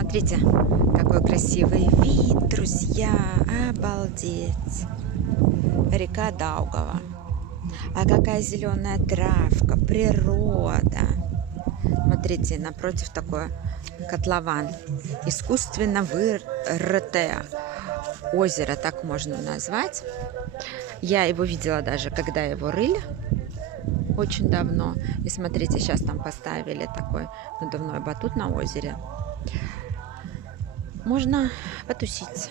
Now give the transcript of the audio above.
Смотрите, какой красивый вид, друзья, обалдеть. Река Даугава. А какая зеленая травка, природа. Смотрите, напротив такой котлован. Искусственно вырытое озеро, так можно назвать. Я его видела даже, когда его рыли. Очень давно. И смотрите, сейчас там поставили такой надувной батут на озере. Можно потусить.